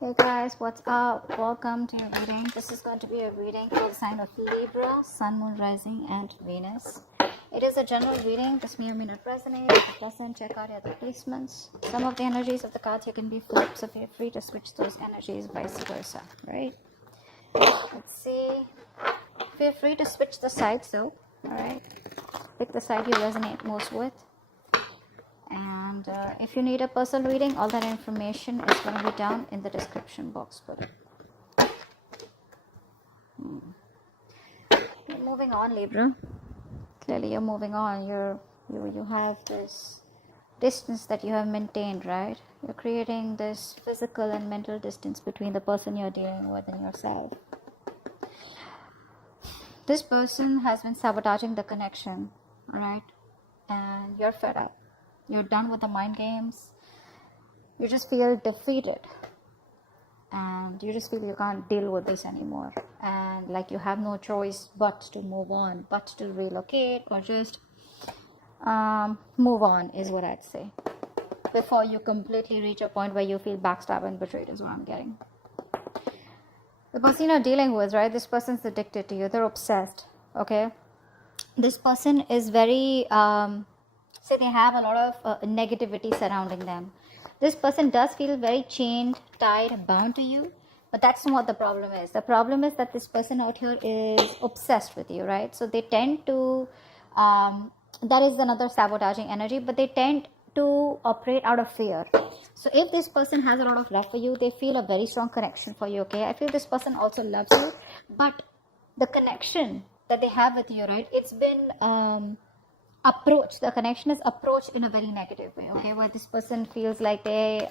Hey guys, what's up? Welcome to your reading. This is going to be a reading for the sign of Libra, Sun, Moon, Rising, and Venus. It is a general reading. This may or may not resonate. If it doesn't, check out the other placements. Some of the energies of the cards here can be flipped, so feel free to switch those energies, vice versa. Right? Let's see. Feel free to switch the sides though. Alright? Pick the side you resonate most with. And if you need a personal reading, all that information is going to be down in the description box below. You're moving on, Libra. Clearly you're moving on. You have this distance that you have maintained, right? You're creating this physical and mental distance between the person you're dealing with and yourself. This person has been sabotaging the connection, right? And you're fed up. You're done with the mind games. You just feel defeated. And you just feel you can't deal with this anymore. And like you have no choice but to move on, but to relocate or just move on is what I'd say. Before you completely reach a point where you feel backstabbed and betrayed is what I'm getting. The person you're dealing with, right? This person's addicted to you. They're obsessed, okay? This person is very... say they have a lot of negativity surrounding them. This person does feel very chained, tied, bound to you, but that's not what the problem is. The problem is that this person out here is obsessed with you, right? So they tend to, that is another sabotaging energy, but they tend to operate out of fear. So if this person has a lot of love for you, they feel a very strong connection for you, okay? I feel this person also loves you, but the connection that they have with you, right, it's been... the connection is approached in a very negative way, okay, where this person feels like they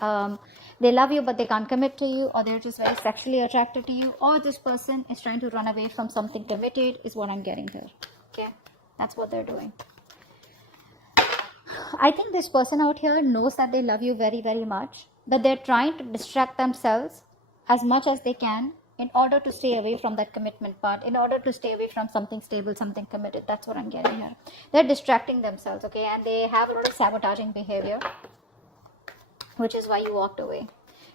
love you but they can't commit to you, or they're just very sexually attracted to you, or this person is trying to run away from something committed is what I'm getting here, okay? That's what they're doing. I think this person out here knows that they love you very, very much, but they're trying to distract themselves as much as they can in order to stay away from that commitment part, in order to stay away from something stable, something committed. That's what I'm getting here. They're distracting themselves, okay? And they have a lot of sabotaging behavior, which is why you walked away.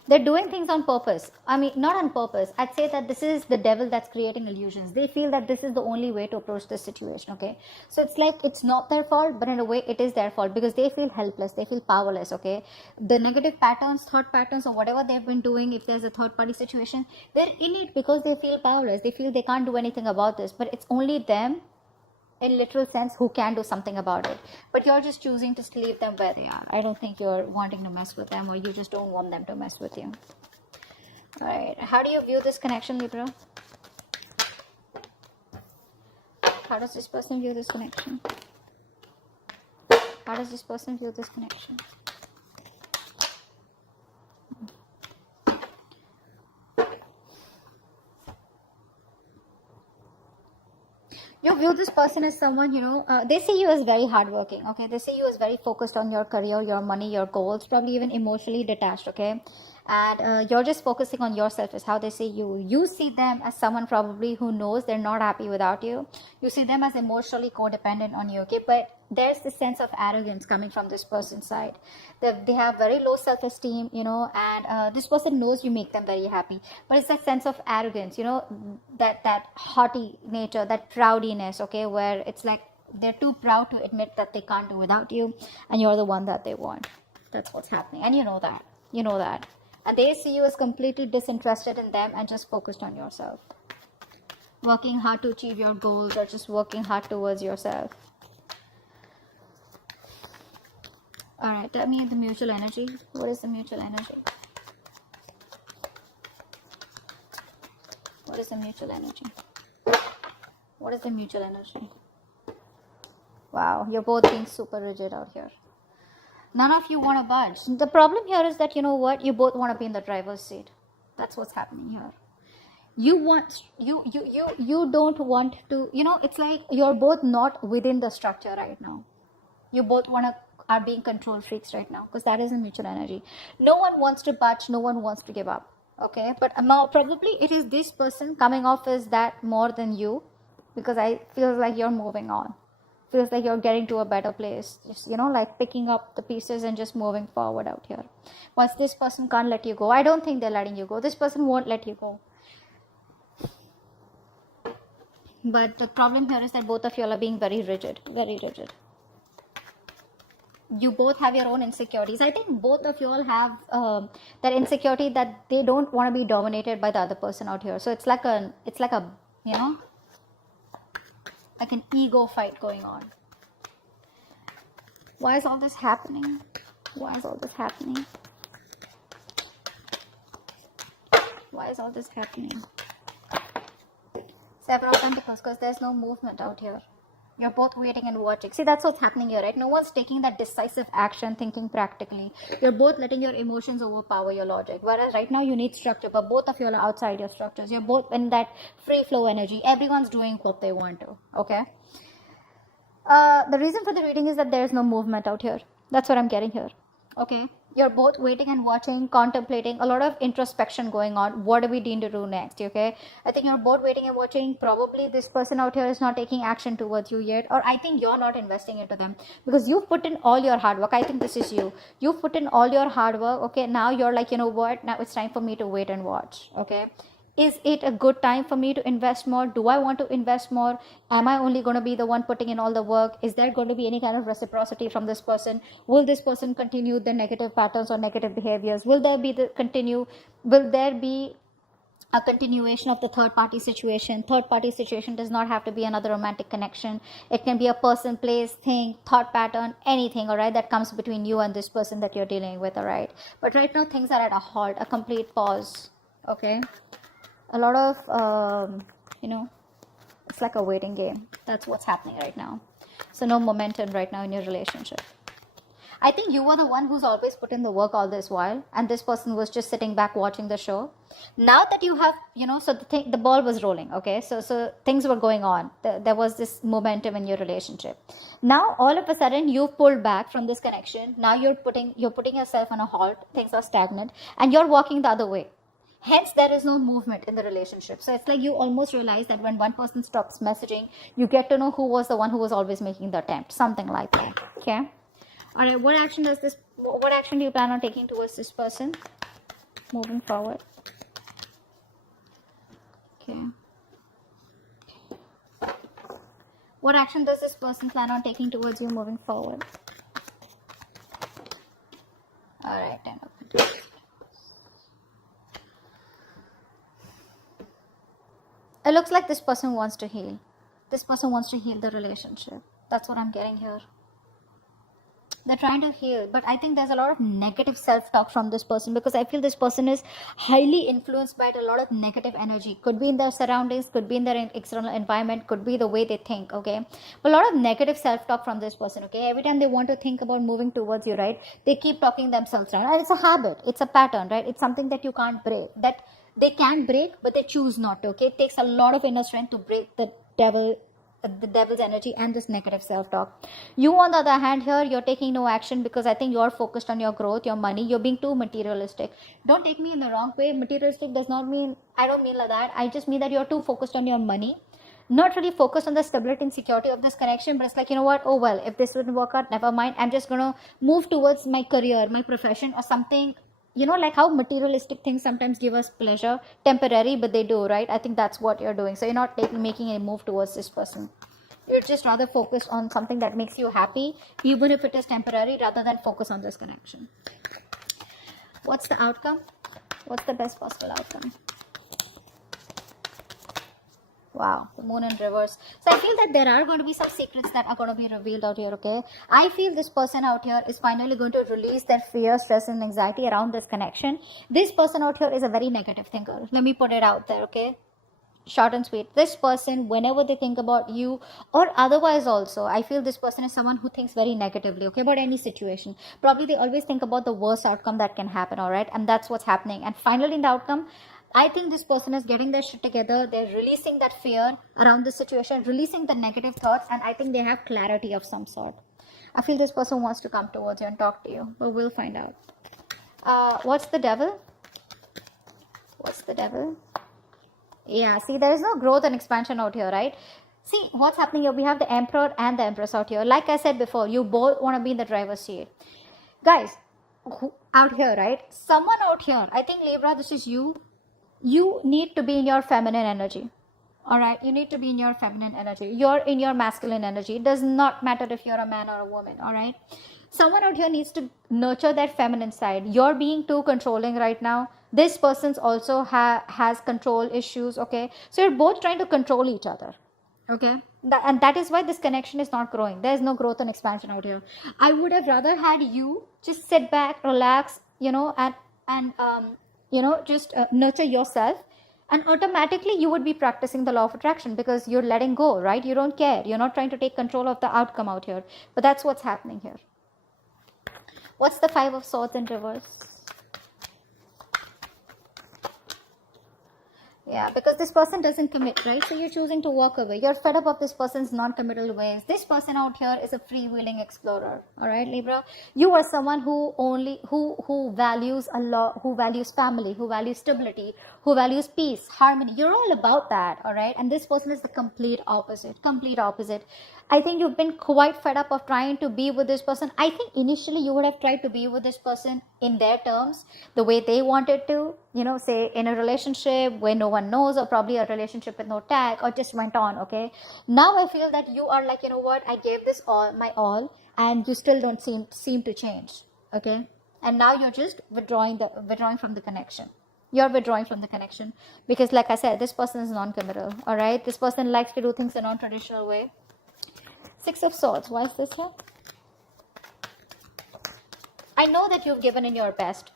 They're doing things on purpose. I mean, not on purpose. I'd say that this is the devil that's creating illusions. They feel that this is the only way to approach this situation, okay? So it's like it's not their fault, but in a way it is their fault because they feel helpless. They feel powerless, okay? The negative patterns, thought patterns, or whatever they've been doing, if there's a third party situation, they're in it because they feel powerless. They feel they can't do anything about this, but it's only them, in literal sense, who can do something about it. But you're just choosing to leave them where they are. I don't think you're wanting to mess with them, or you just don't want them to mess with you. All right, how do you view this connection, Libra? How does this person view this connection? How does this person view this connection? You view this person as someone, they see you as very hardworking, okay? They see you as very focused on your career, your money, your goals, probably even emotionally detached, okay? And you're just focusing on yourself is how they see you. You see them as someone probably who knows they're not happy without you. You see them as emotionally codependent on you, okay? But there's this sense of arrogance coming from this person's side. They have very low self-esteem, and this person knows you make them very happy. But it's that sense of arrogance, that haughty nature, that proudiness, okay, where it's like they're too proud to admit that they can't do without you, and you're the one that they want. That's what's happening, and you know that. You know that. And they see you as completely disinterested in them and just focused on yourself. Working hard to achieve your goals, or just working hard towards yourself. Alright, tell me the mutual energy. What is the mutual energy? What is the mutual energy? What is the mutual energy? Wow, you're both being super rigid out here. None of you want to budge. The problem here is that, you know what? You both want to be in the driver's seat. That's what's happening here. You don't want to, it's like you're both not within the structure right now. You both are being control freaks right now, because that is a mutual energy. No one wants to budge. No one wants to give up. Okay, but now probably it is this person coming off as that more than you, because I feel like you're moving on feels like you're getting to a better place, just, you know, like picking up the pieces and just moving forward out here. Once this person can't let you go, I don't think they're letting you go. This person won't let you go. But the problem here is that both of you are being very rigid, very rigid. You both have your own insecurities. I think both of you all have that insecurity that they don't want to be dominated by the other person out here. So it's like a, you know, like an ego fight going on. Why is all this happening? Why is all this happening? Why is all this happening? Seven of Pentacles, because there's no movement out here. You're both waiting and watching. See, that's what's happening here, right? No one's taking that decisive action, thinking practically. You're both letting your emotions overpower your logic. Whereas right now you need structure, but both of you are outside your structures. You're both in that free flow energy. Everyone's doing what they want to, okay? The reason for the reading is that there's no movement out here. That's what I'm getting here, okay? You're both waiting and watching, contemplating, a lot of introspection going on. What do we need to do next, okay? I think you're both waiting and watching. Probably this person out here is not taking action towards you yet, or I think you're not investing into them because you've put in all your hard work. I think this is you. You've put in all your hard work, okay? Now you're like, you know what? Now it's time for me to wait and watch, okay? Is it a good time for me to invest more? Do I want to invest more? Am I only going to be the one putting in all the work? Is there going to be any kind of reciprocity from this person? Will this person continue the negative patterns or negative behaviors? Will there be a continuation of the third party situation? Third party situation does not have to be another romantic connection. It can be a person, place, thing, thought pattern, anything, all right, that comes between you and this person that you're dealing with, all right? But right now things are at a halt, a complete pause, okay? A lot of, you know, it's like a waiting game. That's what's happening right now. So no momentum right now in your relationship. I think you were the one who's always put in the work all this while, and this person was just sitting back watching the show. Now that you have, you know, so the ball was rolling, okay? So things were going on. There was this momentum in your relationship. Now all of a sudden you've pulled back from this connection. Now you're putting yourself on a halt. Things are stagnant, and you're walking the other way. Hence, there is no movement in the relationship. So it's like you almost realize that when one person stops messaging, you get to know who was the one who was always making the attempt. Something like that. Okay. All right. What action do you plan on taking towards this person moving forward? Okay. What action does this person plan on taking towards you moving forward? All right. 10 of Pentacles. It looks like this person wants to heal. This person wants to heal the relationship. That's what I'm getting here. They're trying to heal, but I think there's a lot of negative self-talk from this person because I feel this person is highly influenced by a lot of negative energy. Could be in their surroundings, could be in their external environment, could be the way they think, okay? But a lot of negative self-talk from this person, okay? Every time they want to think about moving towards you, right? They keep talking themselves down. And it's a habit. It's a pattern, right? It's something that you can't break. That they can break, but they choose not to, okay? It takes a lot of inner strength to break the devil's energy and this negative self-talk. You, on the other hand, here, you're taking no action because I think you're focused on your growth, your money. You're being too materialistic. Don't take me in the wrong way. Materialistic does not mean, I don't mean like that. I just mean that you're too focused on your money. Not really focused on the stability and security of this connection, but it's like, you know what? Oh, well, if this wouldn't work out, never mind. I'm just going to move towards my career, my profession or something. You know, like how materialistic things sometimes give us pleasure, temporary, but they do, right? I think that's what you're doing. So you're not making a move towards this person. You're just rather focused on something that makes you happy, even if it is temporary, rather than focus on this connection. What's the outcome? What's the best possible outcome? Wow, the moon in reverse. So I feel that there are going to be some secrets that are going to be revealed out here, okay? I feel this person out here is finally going to release their fear, stress, and anxiety around this connection. This person out here is a very negative thinker. Let me put it out there, okay? Short and sweet. This person, whenever they think about you or otherwise also, I feel this person is someone who thinks very negatively, okay, about any situation. Probably they always think about the worst outcome that can happen, all right? And that's what's happening. And finally, in the outcome, I think this person is getting their shit together. They're releasing that fear around the situation, releasing the negative thoughts, and I think they have clarity of some sort. I feel this person wants to come towards you and talk to you, but we'll find out. What's the devil? What's the devil? Yeah, see, there is no growth and expansion out here, right? See what's happening here. We have the Emperor and the Empress out here. Like I said before, you both want to be in the driver's seat. Guys, out here, right? Someone out here, I think Libra, this is you. You need to be in your feminine energy. All right, you need to be in your feminine energy. You're in your masculine energy. It does not matter if you're a man or a woman. All right, someone out here needs to nurture that feminine side. You're being too controlling right now. This person's also has control issues. Okay, so you're both trying to control each other. Okay, and that is why this connection is not growing. There is no growth and expansion out here. I would have rather had you just sit back, relax, and just nurture yourself. And automatically you would be practicing the law of attraction, because you're letting go, right? You don't care. You're not trying to take control of the outcome out here. But that's what's happening here. What's the Five of Swords in reverse? Yeah, because this person doesn't commit, right? So you're choosing to walk away. You're fed up of this person's non-committal ways. This person out here is a freewheeling explorer. All right, Libra? You are someone who values a lot, who values family, who values stability, who values peace, harmony. You're all about that, all right? And this person is the complete opposite. Complete opposite. I think you've been quite fed up of trying to be with this person. I think initially you would have tried to be with this person in their terms, the way they wanted to, say in a relationship where no one knows, or probably a relationship with no tag, or just went on, okay? Now I feel that you are like, you know what, I gave this my all, and you still don't seem to change, okay? And now you're just withdrawing from the connection. You're withdrawing from the connection because, like I said, this person is non-committal, all right? This person likes to do things a non-traditional way. Six of Swords. Why is this here? I know that you've given in your best,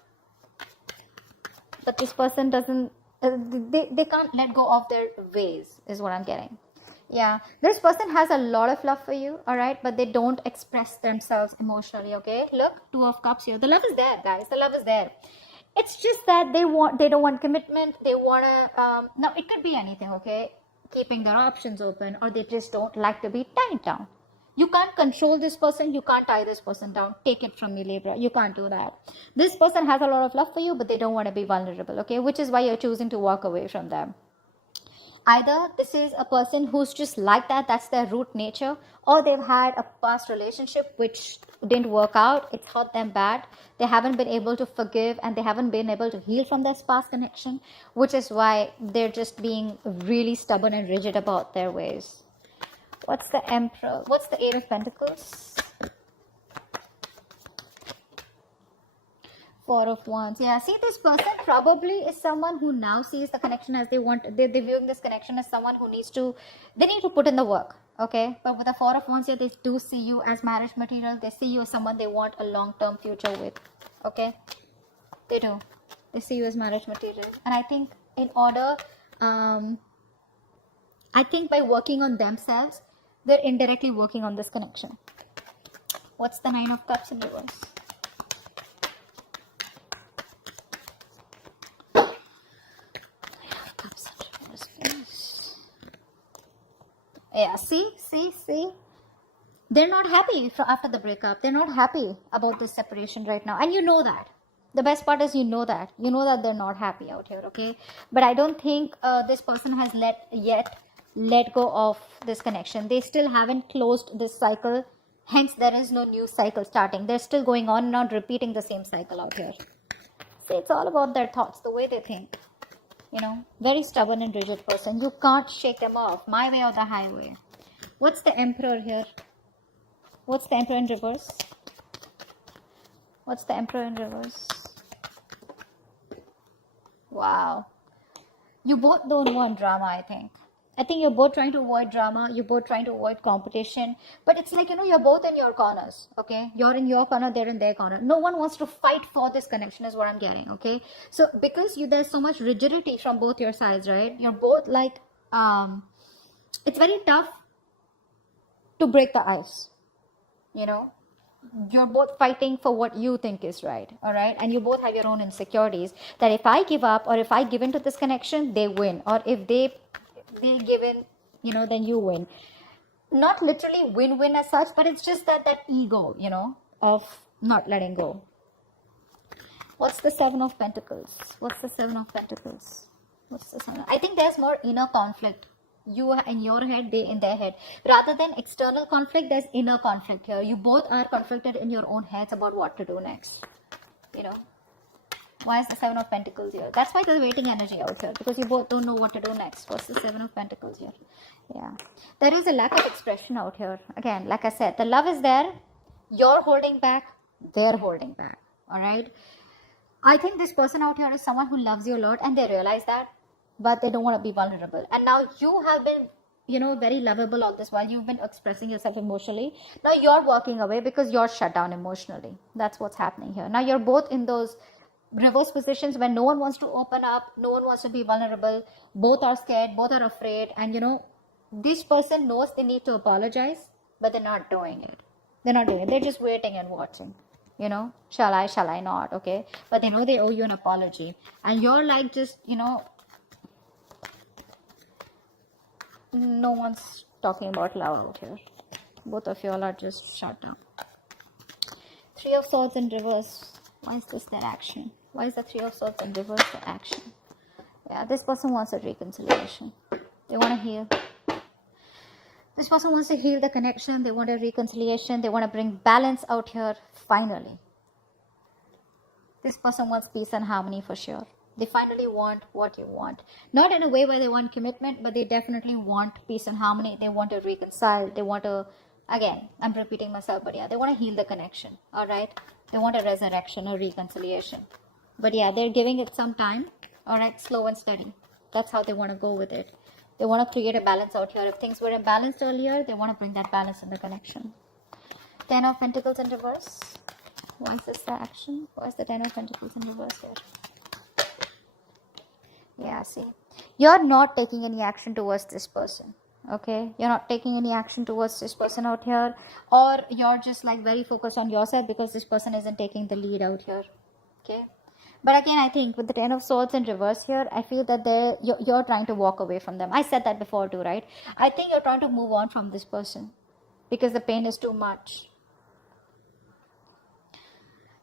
but this person doesn't, they can't let go of their ways, is what I'm getting. Yeah, this person has a lot of love for you, all right, but they don't express themselves emotionally, okay? Look, Two of Cups here. The love is there, guys. The love is there. It's just that they don't want commitment. They want to, now it could be anything, okay? Keeping their options open, or they just don't like to be tied down. You can't control this person. You can't tie this person down. Take it from me, Libra. You can't do that. This person has a lot of love for you, but they don't want to be vulnerable, okay? Which is why you're choosing to walk away from them. Either this is a person who's just like that, that's their root nature, or they've had a past relationship which didn't work out, it's hurt them bad, they haven't been able to forgive, and they haven't been able to heal from this past connection, which is why they're just being really stubborn and rigid about their ways. What's the Emperor? What's the Eight of Pentacles? Four of Wands. Yeah, see, this person probably is someone who now sees the connection as they want. They're viewing this connection as someone who they need to put in the work, okay? But with the Four of Wands here, they do see you as marriage material. They see you as someone they want a long-term future with, okay? They do. They see you as marriage material. And I think in order, I think by working on themselves, they're indirectly working on this connection. What's the Nine of Cups in reverse? Yeah, see. They're not happy after the breakup. They're not happy about this separation right now. And you know that. The best part is you know that. You know that they're not happy out here, okay? But I don't think this person has let go of this connection. They still haven't closed this cycle. Hence, there is no new cycle starting. They're still going on and on, repeating the same cycle out here. See, it's all about their thoughts, the way they think. Very stubborn and rigid person. You can't shake them off. My way or the highway. What's the Emperor here? What's the Emperor in reverse? What's the Emperor in reverse? Wow. You both don't want drama, I think. I think you're both trying to avoid drama. You're both trying to avoid competition. But it's like, you're both in your corners, okay? You're in your corner, they're in their corner. No one wants to fight for this connection is what I'm getting, okay? So because there's so much rigidity from both your sides, right? You're both like, it's very tough to break the ice, You're both fighting for what you think is right, all right? And you both have your own insecurities that if I give up or if I give into this connection, they win. Or if they give in, then you win. Not literally win-win as such, but it's just that ego, of not letting go. What's the Seven of Pentacles? What's the Seven of Pentacles? What's the Seven? I think there's more inner conflict You in your head, they in their head. Rather than external conflict, there's inner conflict here. You both are conflicted in your own heads about what to do next. You know, why is the Seven of Pentacles here? That's why there's waiting energy out here, because you both don't know what to do next. What's the Seven of Pentacles here? Yeah, there is a lack of expression out here. Again, like I said, the love is there. You're holding back, they're holding back. All right, I think this person out here is someone who loves you a lot, and they realize that, but they don't want to be vulnerable. And now you have been, you know, very lovable all this while. You've been expressing yourself emotionally. Now you're walking away because you're shut down emotionally. That's what's happening here. Now you're both in those reverse positions where no one wants to open up, no one wants to be vulnerable. Both are scared, both are afraid. And you know, this person knows they need to apologize, but they're not doing it. They're not doing it. They're just waiting and watching. You know, shall I not? Okay. But they know they owe you an apology. And you're like, just, you know, no one's talking about love out here. Both of you all are just shut down. Three of Swords in reverse. Why is this their action? Why is the Three of Swords in reverse their action? Yeah, this person wants a reconciliation. They want to heal. This person wants to heal the connection. They want a reconciliation. They want to bring balance out here finally. This person wants peace and harmony for sure. They finally want what you want. Not in a way where they want commitment, but they definitely want peace and harmony. They want to reconcile. They want to, again, I'm repeating myself, but yeah, they want to heal the connection. All right. They want a resurrection or reconciliation. But yeah, they're giving it some time. All right. Slow and steady. That's how they want to go with it. They want to create a balance out here. If things were imbalanced earlier, they want to bring that balance in the connection. Ten of Pentacles in reverse. Why is this the action? Why is the Ten of Pentacles in reverse here? Yeah, see. You're not taking any action towards this person. Okay? You're not taking any action towards this person out here. Or you're just like very focused on yourself because this person isn't taking the lead out here. Okay? But again, I think with the Ten of Swords in reverse here, I feel that you're trying to walk away from them. I said that before too, right? I think you're trying to move on from this person because the pain is too much.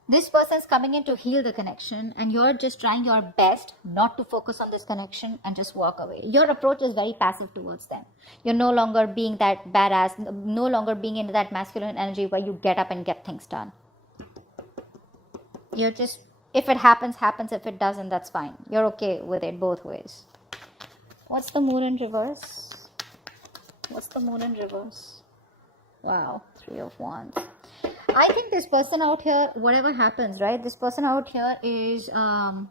This person is coming in to heal the connection, and you're just trying your best not to focus on this connection and just walk away. Your approach is very passive towards them. You're no longer being that badass, no longer being into that masculine energy where you get up and get things done. You're just, if it happens, happens. If it doesn't, that's fine. You're okay with it both ways. What's the Moon in reverse? What's the Moon in reverse? Wow, Three of Wands. I think this person out here, whatever happens, right? This person out here is, I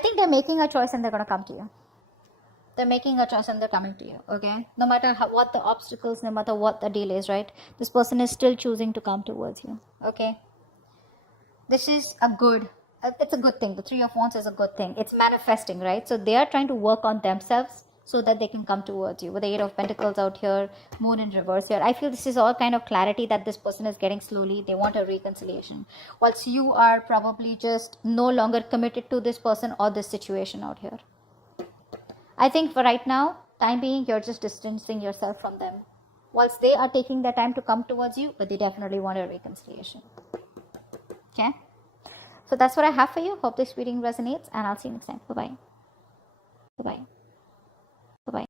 think they're making a choice and they're going to come to you. They're making a choice and they're coming to you, okay? No matter what the obstacles, no matter what the delays, right? This person is still choosing to come towards you, okay? This is a good, it's a good thing. The Three of Wands is a good thing. It's manifesting, right? So they are trying to work on themselves so that they can come towards you. With the Eight of Pentacles out here, Moon in reverse here. I feel this is all kind of clarity that this person is getting slowly. They want a reconciliation. Whilst you are probably just no longer committed to this person or this situation out here. I think for right now, time being, you're just distancing yourself from them. Whilst they are taking their time to come towards you, but they definitely want a reconciliation. Okay? So that's what I have for you. Hope this reading resonates, and I'll see you next time. Bye-bye. Bye-bye.